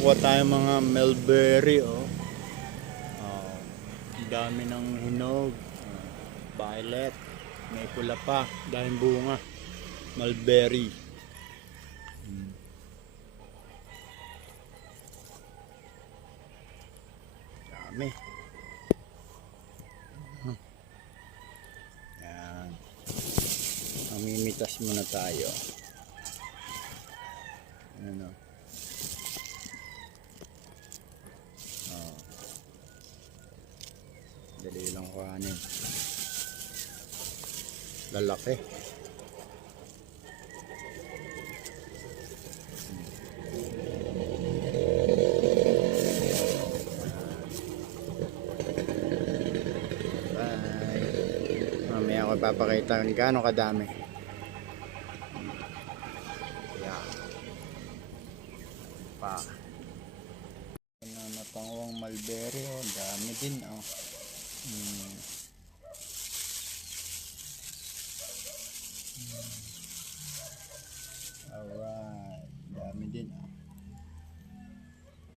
kukuha tayo mga mulberry, oh. Oh, dami ng hinog. Violet. May pula pa. Daming bunga. Mulberry. Dami. Yan. Mamimitas muna tayo. Ano? Oh. Dali lang kuhanin. Lalaki. Mamaya ako ipapakita kung gaano kadami. Yan. Pa. Ano na pangawang mulberry, oh. Dami din, oh. Hmm.